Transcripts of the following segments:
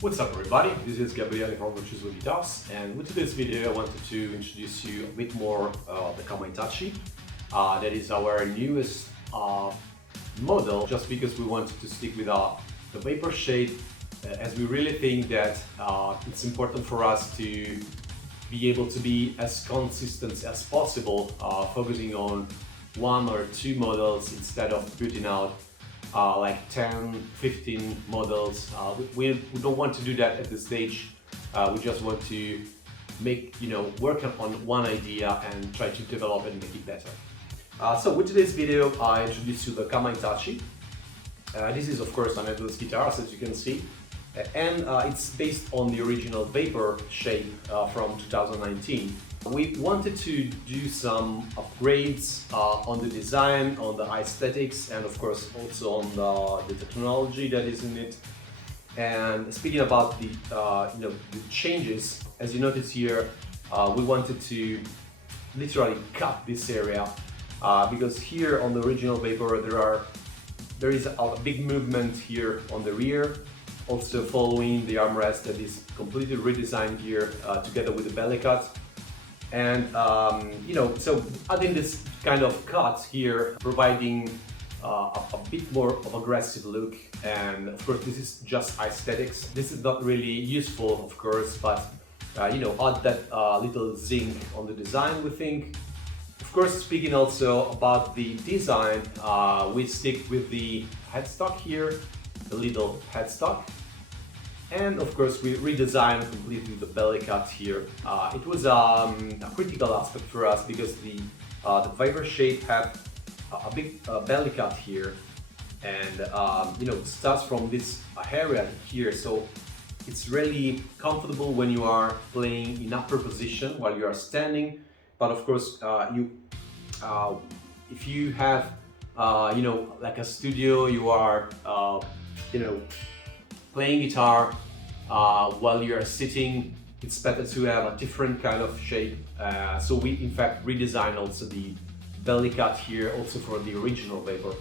What's up everybody, this is Gabriele from Ronciswall Guitars, and with today's video I wanted to introduce you a bit more the Kamaitachi. That is our newest model, just because we wanted to stick with the vapor shape, as we really think that it's important for us to be able to be as consistent as possible, focusing on one or two models instead of putting out like 10, 15 models. We don't want to do that at this stage. We just want to work on one idea and try to develop and make it better. So with today's video, I introduce you the Kamaitachi. This is of course an headless guitar, as you can see, and it's based on the original vapor shape from 2019. We wanted to do some upgrades on the design, on the aesthetics, and of course also on the technology that is in it. And speaking about the changes, as you notice here, we wanted to literally cut this area because here on the original vapor there is a big movement here on the rear, also following the armrest that is completely redesigned here together with the belly cut. And so adding this kind of cut here, providing a bit more of aggressive look, and of course this is just aesthetics. This is not really useful, of course, but add that little zing on the design, we think. Of course, speaking also about the design, we stick with the headstock here, the little headstock. And of course we redesigned completely the belly cut here. It was a critical aspect for us because the vapor shape had a big belly cut here, and it starts from this area here, so it's really comfortable when you are playing in upper position while you are standing. But of course if you have like a studio, you are playing guitar while you are sitting, it's better to have a different kind of shape. So we in fact redesigned also the belly cut here, also for the original vapor.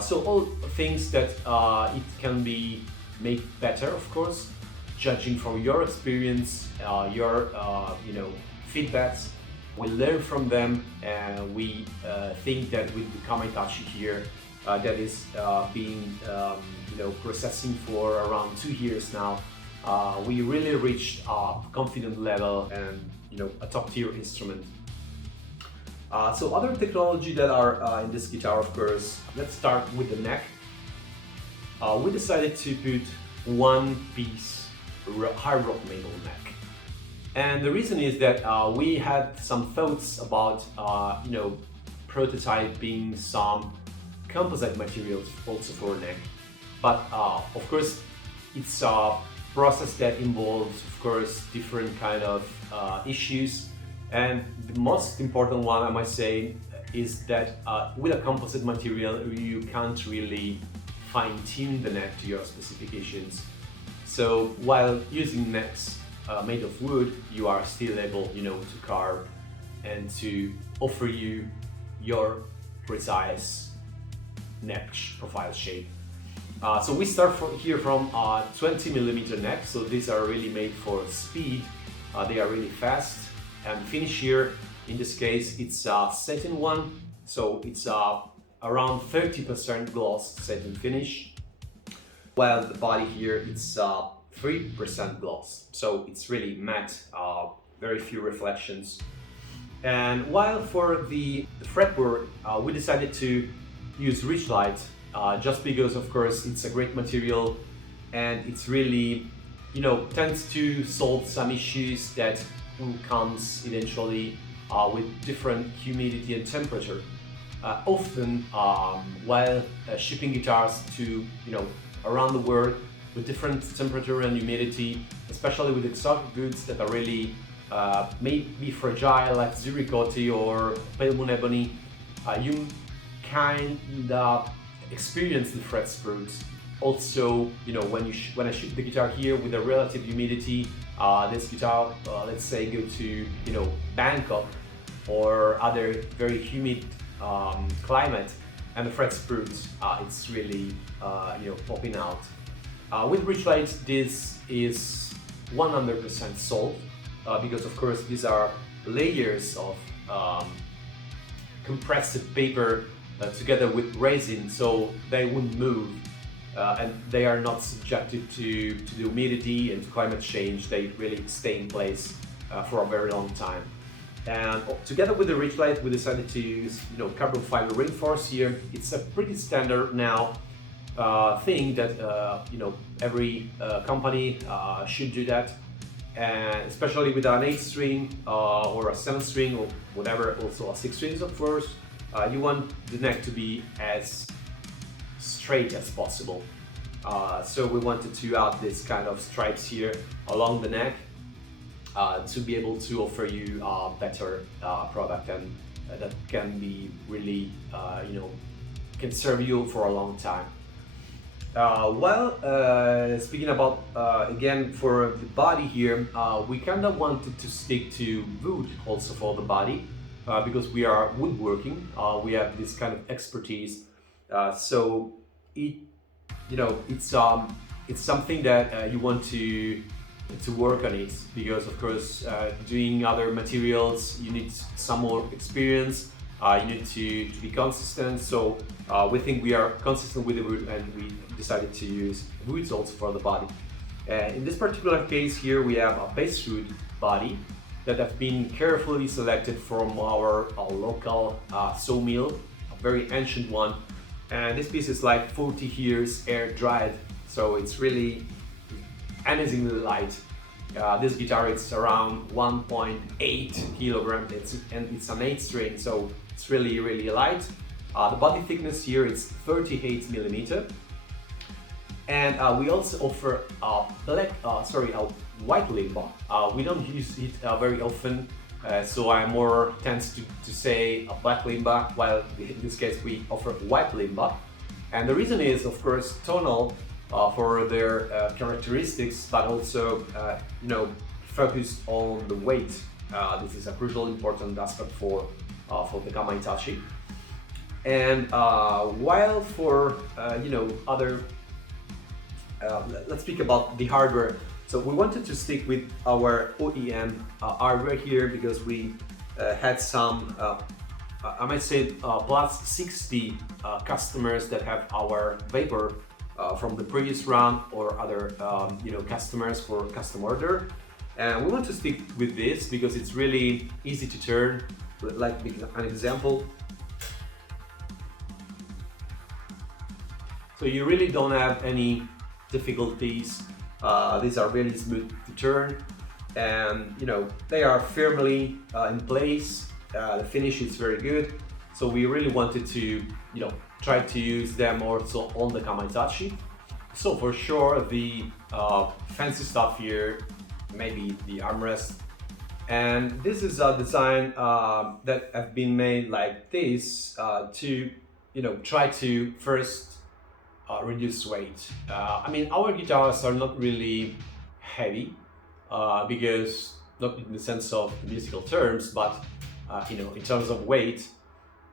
So all things that it can be made better, of course, judging from your experience, your feedbacks. We learn from them, and we think that with the Kamaitachi here, that is being processing for around 2 years now, we really reached a confident level and a top tier instrument. So other technology that are in this guitar, of course, let's start with the neck. We decided to put one piece hard rock maple neck. And the reason is that we had some thoughts about prototyping some composite materials also for neck, but of course it's a process that involves, of course, different kind of issues, and the most important one, I must say, is that with a composite material you can't really fine-tune the neck to your specifications. So while using necks made of wood, you are still able to carve and to offer you your precise neck profile shape. So we start here from 20mm neck, so these are really made for speed. They are really fast, and the finish here, in this case, it's a satin one, so it's around 30% gloss satin finish, while the body here it's 3% gloss, so it's really matte, very few reflections. And while for the fretboard, we decided to use rich light, just because of course it's a great material, and it's really tends to solve some issues that comes eventually with different humidity and temperature. Often while shipping guitars to around the world with different temperature and humidity, especially with exotic goods that are really may be fragile, like zuricote or pale moon ebony, you kind of experience the fret sprues. Also, when I shoot the guitar here with a relative humidity, this guitar, let's say, go to Bangkok or other very humid climate, and the fret sprues, it's really popping out. With bridge plates, this is 100% solved because of course these are layers of compressed paper together with resin, so they wouldn't move and they are not subjected to the humidity and to climate change. They really stay in place for a very long time. And together with the ridge plate, we decided to use carbon fiber reinforced here. It's a pretty standard now thing that every company should do that, and especially with an 8-string or a 7-string or whatever, also a 6 strings of course. You want the neck to be as straight as possible. So we wanted to add this kind of stripes here along the neck to be able to offer you a better product, and that can be really, can serve you for a long time. Speaking about, again, for the body here, we kind of wanted to stick to wood also for the body, because we are woodworking, we have this kind of expertise, so it's something that you want to work on it, because of course doing other materials you need some more experience, you need to be consistent. So we think we are consistent with the wood, and we decided to use woods also for the body. In this particular case here, we have a basswood body that have been carefully selected from our local sawmill, a very ancient one. And this piece is like 40 years air dried, so it's really amazingly light. This guitar is around 1.8 kilograms, and it's an 8-string, so it's really light. The body thickness here is 38 millimeter, and we also offer a white limba. We don't use it very often, so I more tends to say a black limba, while in this case we offer white limba. And the reason is, of course, tonal for their characteristics, but also focus on the weight. This is a crucial important aspect for the Kamaitachi. And while for other, let's speak about the hardware. So we wanted to stick with our OEM hardware here, because we had some, I might say, plus 60 customers that have our vapor from the previous run, or other customers for custom order. And we want to stick with this because it's really easy to turn. Like an example, so you really don't have any difficulties. These are really smooth to turn, and they are firmly in place. The finish is very good, so we really wanted to try to use them also on the Kamaitachi. So for sure the fancy stuff here, maybe the armrest, and this is a design that have been made like this to try to first reduce weight. I mean, our guitars are not really heavy, because not in the sense of musical terms, but in terms of weight.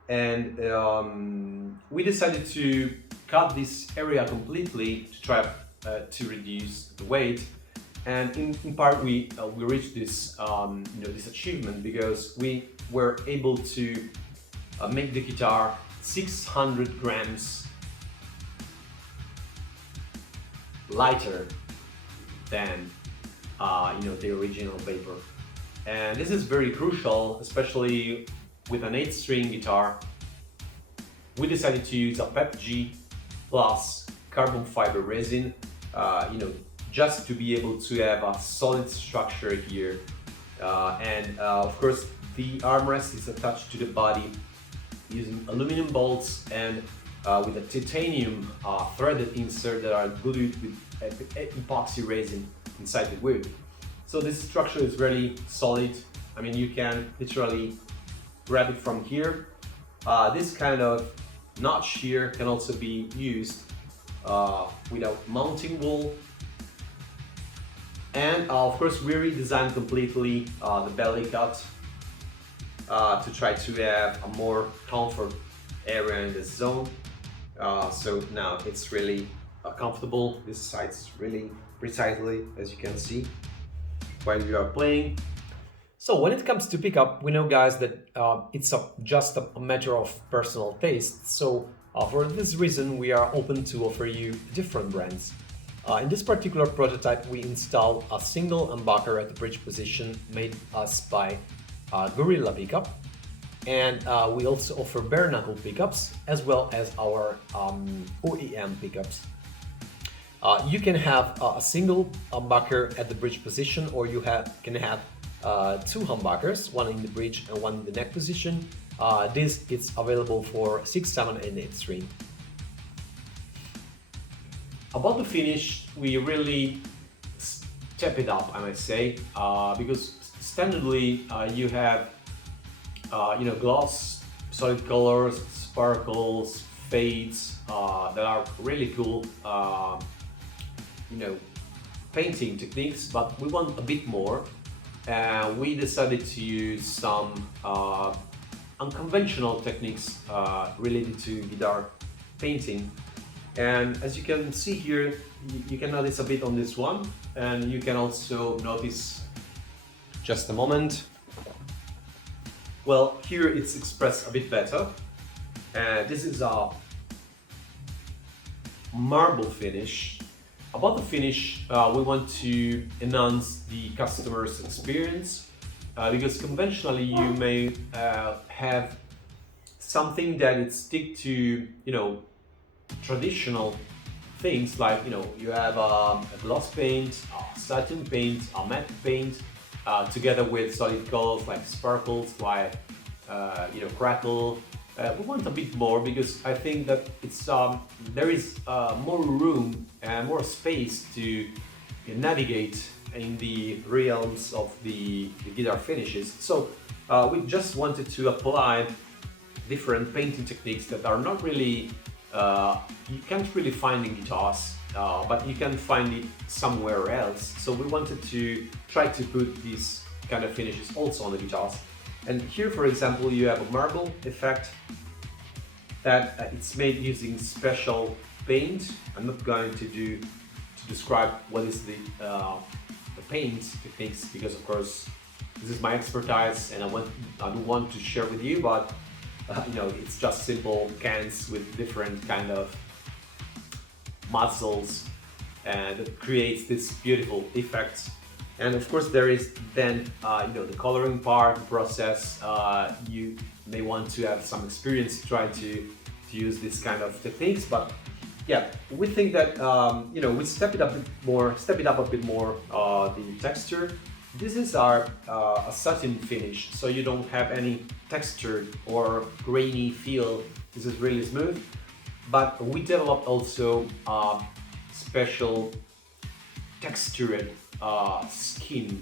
And we decided to cut this area completely to try to reduce the weight. And in part we reached this this achievement because we were able to make the guitar 600 grams lighter than the original vapor. And this is very crucial, especially with an 8-string guitar. We decided to use a PEPG plus carbon fiber resin, just to be able to have a solid structure here. And of course, the armrest is attached to the body using aluminum bolts and with a titanium threaded insert that are glued with epoxy resin inside the wood. So this structure is really solid. I mean, you can literally grab it from here. This kind of notch here can also be used without mounting wall. And of course, we redesigned completely the belly cut to try to have a more comfort area in the zone. So now it's really comfortable. This sides really precisely, as you can see, while you are playing. So when it comes to pickup, we know, guys, that it's just a matter of personal taste. So for this reason, we are open to offer you different brands. In this particular prototype, we install a single humbucker at the bridge position made us by Gabriele pickup. And we also offer bare knuckle pickups as well as our OEM pickups. You can have a single humbucker at the bridge position, or you can have two humbuckers, one in the bridge and one in the neck position. This is available for 6, 7 and 8 string. About the finish, we really step it up, I might say, because standardly you have gloss, solid colors, sparkles, fades that are really cool painting techniques, but we want a bit more. We decided to use some unconventional techniques related to guitar painting. And as you can see here, you can notice a bit on this one, and you can also notice, just a moment, well, here it's expressed a bit better. This is a marble finish. About the finish, we want to enhance the customer's experience because conventionally you may have something that it stick to traditional things, like you have a gloss paint, a satin paint, a matte paint, together with solid colors like sparkles, like crackle. We want a bit more because I think that it's there is more room and more space to navigate in the realms of the guitar finishes. So we just wanted to apply different painting techniques that are not really you can't really find in guitars, but you can find it somewhere else. So we wanted to try to put these kind of finishes also on the guitars. And here, for example, you have a marble effect that it's made using special paint. I'm not going to describe what is the paint techniques, because of course this is my expertise and I don't want to share with you, but it's just simple cans with different kind of muzzles, and it creates this beautiful effect. And of course there is then the coloring part, the process. You may want to have some experience trying to use this kind of techniques, but yeah, we think that we step it up a bit more, the texture. This is our a satin finish, so you don't have any textured or grainy feel. This is really smooth. But we developed also special textured skin,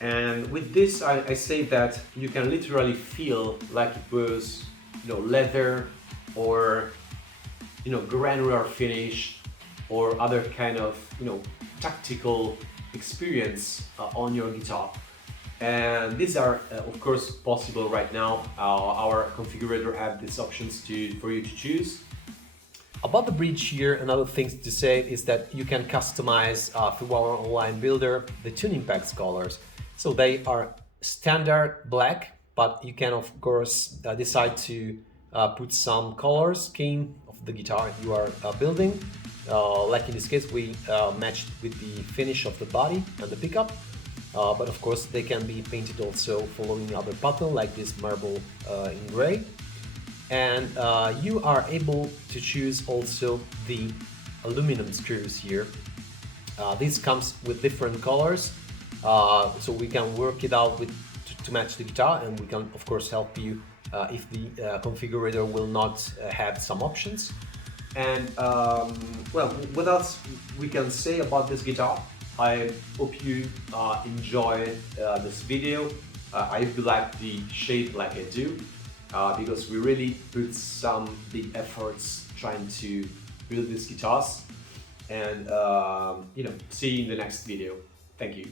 and with this I say that you can literally feel like it was leather, or granular finish, or other kind of tactical experience on your guitar. And these are of course possible right now. Our configurator have these options for you to choose. About the bridge here, another thing to say is that you can customize through our online builder the tuning packs colors. So they are standard black, but you can of course decide to put some color scheme of the guitar you are building. Like in this case, we matched with the finish of the body and the pickup. But of course they can be painted also following other pattern like this marble in gray. And you are able to choose also the aluminum screws here. This comes with different colors, so we can work it out to match the guitar, and we can of course help you if the configurator will not have some options. And well, what else we can say about this guitar? I hope you enjoy this video. I hope you like the shape like I do. Because we really put some big efforts trying to build these guitars, and see you in the next video. Thank you.